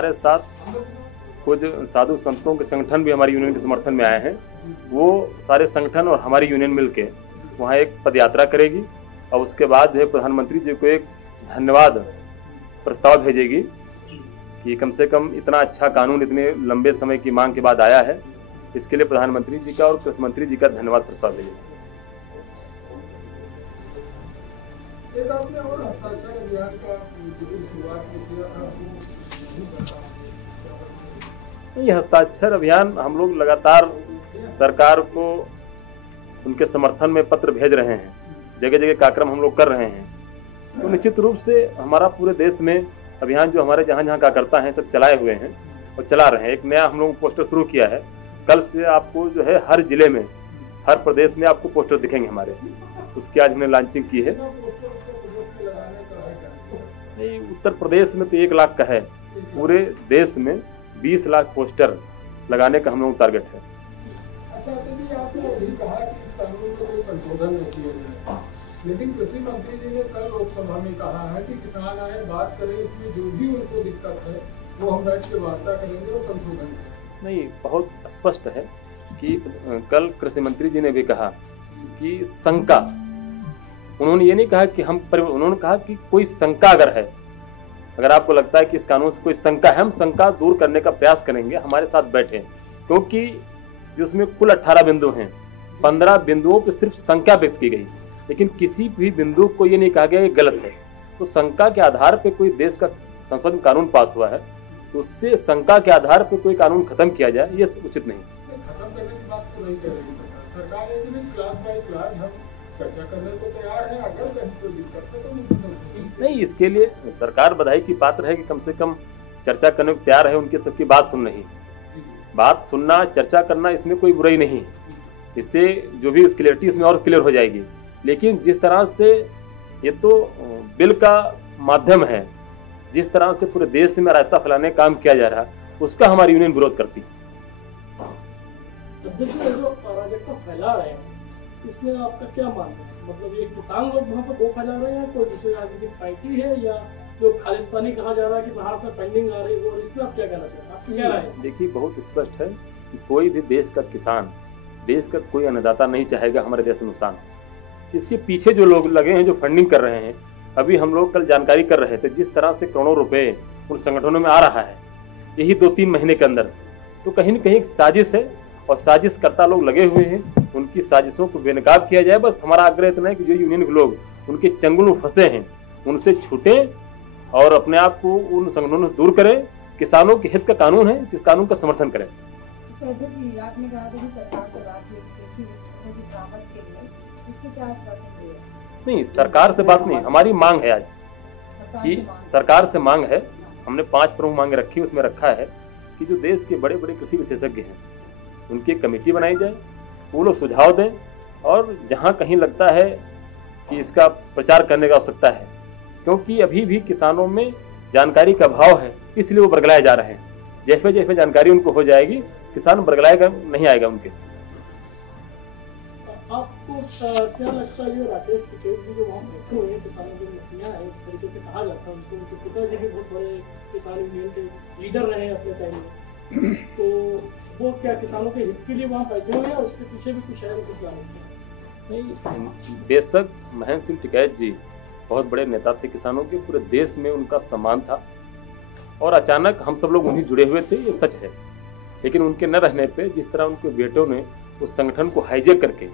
हमारे साथ कुछ साधु संतों के संगठन भी हमारी यूनियन के समर्थन में आए हैं। वो सारे संगठन और हमारी यूनियन मिलके वहाँ एक पदयात्रा करेगी और उसके बाद जो है प्रधानमंत्री जी को एक धन्यवाद प्रस्ताव भेजेगी कि कम से कम इतना अच्छा कानून इतने लंबे समय की मांग के बाद आया है। इसके लिए प्रधानमंत्री जी का और कृषि मंत्री जी का धन्यवाद प्रस्ताव भेजेगी। ये हस्ताक्षर अभियान हम लोग लगातार सरकार को उनके समर्थन में पत्र भेज रहे हैं, जगह जगह कार्यक्रम हम लोग कर रहे हैं। तो निश्चित रूप से हमारा पूरे देश में अभियान जो हमारे जहाँ जहाँ कार्यकर्ता हैं सब चलाए हुए हैं और चला रहे हैं। एक नया हम लोग पोस्टर शुरू किया है, कल से आपको जो है हर जिले में, हर प्रदेश में आपको पोस्टर दिखेंगे हमारे। उसकी आज हमने लॉन्चिंग की है। नहीं, उत्तर प्रदेश में तो 1 लाख का है, पूरे देश में 20 लाख पोस्टर लगाने का हम लोग टारगेट है। अच्छा, तो आपने अभी कहा कि इस कानून में कोई संशोधन नहीं किया गया, लेकिन कृषि मंत्री जी ने कल लोकसभा में कहा है कि किसान आए बात करें, इसमें जो भी उनको दिक्कत है वो हम बैठ के वार्ता करेंगे और संशोधन करेंगे। नहीं, बहुत स्पष्ट है कि कल कृषि मंत्री जी ने भी कहा कि शंका, उन्होंने ये नहीं कहा कि उन्होंने कहा कि कोई शंका अगर आपको लगता है कि इस कानून से कोई शंका है, हम शंका दूर करने का प्रयास करेंगे, हमारे साथ बैठे। क्योंकि जिसमें कुल 18 बिंदु हैं, 15 बिंदुओं पर सिर्फ शंका व्यक्त की गई, लेकिन किसी भी बिंदु को ये नहीं कहा गया कि गलत है। तो शंका के आधार पर कोई देश का संशोधन कानून पास हुआ है, तो उससे शंका के आधार पर कोई कानून खत्म किया जाए, ये उचित नहीं। खत्म करने की बात तो नहीं कर रही सरकार, क्लास बाय क्लास हम चर्चा करने को तैयार है। अगर कहीं कोई दिक्कत है तो नहीं, इसके लिए सरकार बधाई की पात्र है कि कम से कम चर्चा करने को तैयार है। उनके सबकी बात सुन रही, बात सुनना, चर्चा करना, इसमें कोई बुराई नहीं। इससे जो भी क्लियरिटी इसमें और क्लियर हो जाएगी। लेकिन जिस तरह से ये तो बिल का माध्यम है, जिस तरह से पूरे देश में अराजकता फैलाने का काम किया जा रहा है, उसका हमारी यूनियन विरोध करती है। जो अराजकता फैला रहे हैं, इसमें आपका क्या मानना है? मतलब ये किसान लोग वहाँ पर वो फैला रहे हैं, कोई दूसरी राजनीतिक पार्टी है, या जो खालिस्तानी कहा जा रहा है कि बाहर से फंडिंग आ रही है, और इसमें आप क्या कहना चाहते हैं? आपकी क्या राय है? देखिए, बहुत स्पष्ट है कि कोई भी देश का किसान, देश का कोई अन्नदाता नहीं चाहेगा हमारे देश में नुकसान। इसके पीछे जो लोग लगे हैं, जो फंडिंग कर रहे हैं, अभी हम लोग कल जानकारी कर रहे थे, जिस तरह से करोड़ों रुपए उन संगठनों में आ रहा है यही 2-3 महीने के अंदर, तो कहीं न कहीं साजिश है और साजिशकर्ता लोग लगे हुए हैं। उनकी साजिशों को बेनकाब किया जाए। बस हमारा आग्रह इतना है कि जो यूनियन के लोग उनके चंगुल में फंसे हैं, उनसे छूटें और अपने आप को उन संगठनों से दूर करें। किसानों के हित का कानून है, इस कानून का समर्थन करें। आपने कहा था कि सरकार से बात की इसकी क्या आश्वासन दिया? नहीं, सरकार से बात नहीं, हमारी मांग है आज कि सरकार से मांग है। हमने 5 प्रमुख मांगे रखी, उसमें रखा है कि जो देश के बड़े बड़े कृषि विशेषज्ञ हैं उनकी कमेटी बनाई जाए, वो लोग सुझाव दें, और जहाँ कहीं लगता है कि इसका प्रचार करने की आवश्यकता है, क्योंकि अभी भी किसानों में जानकारी का अभाव है, इसलिए वो बरगलाए जा रहे हैं। जैसे जैसे जानकारी उनको हो जाएगी, किसान बरगलाएगा नहीं आएगा उनके। आपको क्या लगता है, ये राकेश टिकैत जी जो वहाँ बैठे हुए हैं, किसानों की मसीहा है, एक तरीके से कहा जाता है उनको, उनके पिताजी भी बहुत बड़े किसान यूनियन के लीडर रहे हैं अपने टाइम में, तो वो क्या किसानों के हित के लिए वहाँ बैठे हुए हैं, उसके पीछे भी कुछ है, कुछ प्लानिंग नहीं? बेशक महेंद्र सिंह टिकैत जी बहुत बड़े नेता थे किसानों के, पूरे देश में उनका सम्मान था, और अचानक हम सब लोग उन्हीं जुड़े हुए थे, ये सच है। लेकिन उनके न रहने पे जिस तरह उनके बेटों ने उस संगठन को हाईजैक करके,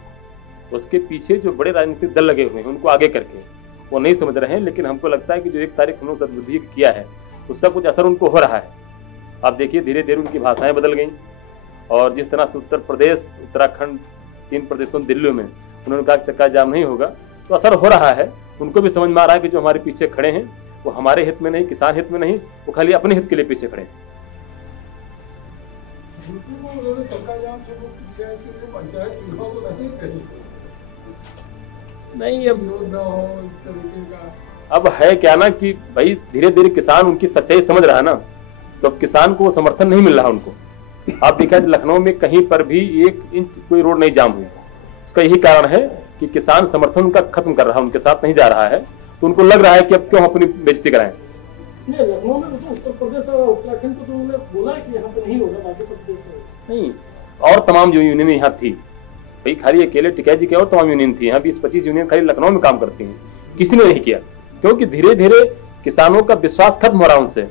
उसके पीछे जो बड़े राजनीतिक दल लगे हुए हैं उनको आगे करके, वो नहीं समझ रहे हैं। लेकिन हमको लगता है कि जो 1 तारीख उन्होंने सदबुद्धि किया है, उसका कुछ असर उनको हो रहा है। आप देखिए, धीरे धीरे उनकी भाषाएं बदल गई, और जिस तरह से उत्तर प्रदेश, उत्तराखंड, 3 प्रदेशों दिल्ली में उन्होंने कहा चक्का जाम नहीं होगा, तो असर हो रहा है। उनको भी समझ में आ रहा है कि जो हमारे पीछे खड़े हैं वो हमारे हित में नहीं, किसान हित में नहीं, वो खाली अपने हित के लिए पीछे खड़े हैं। नहीं, अब है क्या ना कि भाई धीरे धीरे किसान उनकी सच्चाई समझ रहा है ना, तो अब किसान को वो समर्थन नहीं मिल रहा उनको। आप देखा लखनऊ में कहीं पर भी 1 इंच कोई रोड नहीं जाम हुई। उसका यही कारण है कि किसान समर्थन उनका खत्म कर रहा है, उनके साथ नहीं जा रहा है, तो उनको लग रहा है कि अब क्यों अपनी बेइज्जती कराएं। नहीं, लखनऊ में तो उत्तर प्रदेश और उत्तराखंड को तो उन्होंने बोला है कि यहाँ पे नहीं होगा, बाकी सब देश में होगा। नहीं, और तमाम जो यूनियन यहाँ थी भाई, खाली अकेले टिकैत जी के और तमाम यूनियन थी, यहाँ 20-25 यूनियन खाली लखनऊ में काम करती हैं, किसी ने नहीं किया। क्योंकि धीरे धीरे किसानों का विश्वास खत्म हो रहा है उनसे।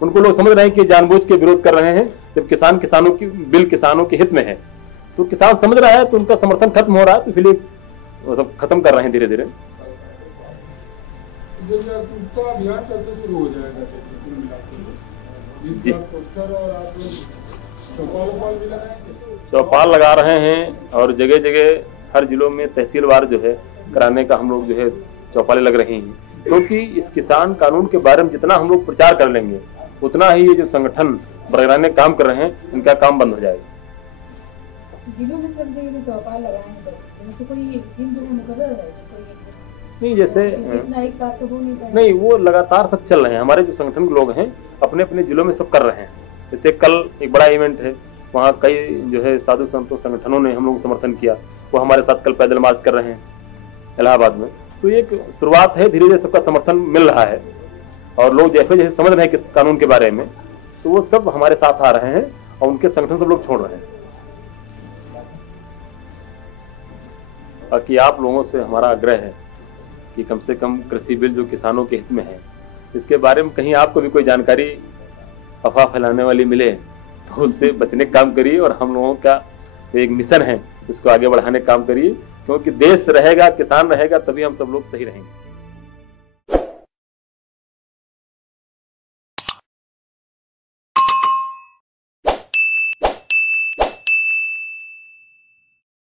उनको लोग समझ रहे हैं कि जानबूझ के विरोध कर रहे हैं, जब किसानों की बिल किसानों के हित में है, तो किसान समझ रहा है तो उनका समर्थन खत्म हो रहा है, तो इसलिए मतलब खत्म कर रहे हैं धीरे धीरे। जो जागरूकता अभियान कल से शुरू हो जाएगा कुल मिलाकर? जी, पोस्टर और आप चौपाल भी लगाएंगे? चौपाल लगा रहे हैं और जगह जगह हर जिलों में तहसीलवार जो है कराने का हम लोग जो है चौपालें लग रही हैं। क्योंकि इस किसान कानून के बारे में जितना हम लोग प्रचार कर लेंगे, उतना ही ये जो संगठन बरगराने काम कर रहे हैं, इनका काम बंद हो जाएगा। जिलों में सब जगह चौपाल लगाए हैं, बस इनसे कोई दिन जो मुकर्रर है, नहीं जैसे इतना एक साथ तो हो नहीं पाएगा। नहीं, वो लगातार सब चल रहे हैं। हमारे जो संगठन के लोग हैं अपने अपने जिलों में सब कर रहे हैं। जैसे कल एक बड़ा इवेंट है, वहाँ कई जो है साधु संतों संगठनों ने हम लोग समर्थन किया, वो हमारे साथ कल पैदल मार्च कर रहे हैं इलाहाबाद में। तो एक शुरुआत है, धीरे धीरे सबका समर्थन मिल रहा है और लोग जैसे समझ रहे हैं किस कानून के बारे में, तो वो सब हमारे साथ आ रहे हैं और उनके संगठन सब लोग छोड़ रहे हैं। बाकी आप लोगों से हमारा आग्रह है कि कम से कम कृषि बिल जो किसानों के हित में है, इसके बारे में कहीं आपको भी कोई जानकारी अफवाह फैलाने वाली मिले तो उससे बचने का काम करिए, और हम लोगों का एक मिशन है उसको आगे बढ़ाने का काम करिए। क्योंकि देश रहेगा, किसान रहेगा, तभी हम सब लोग सही रहेंगे।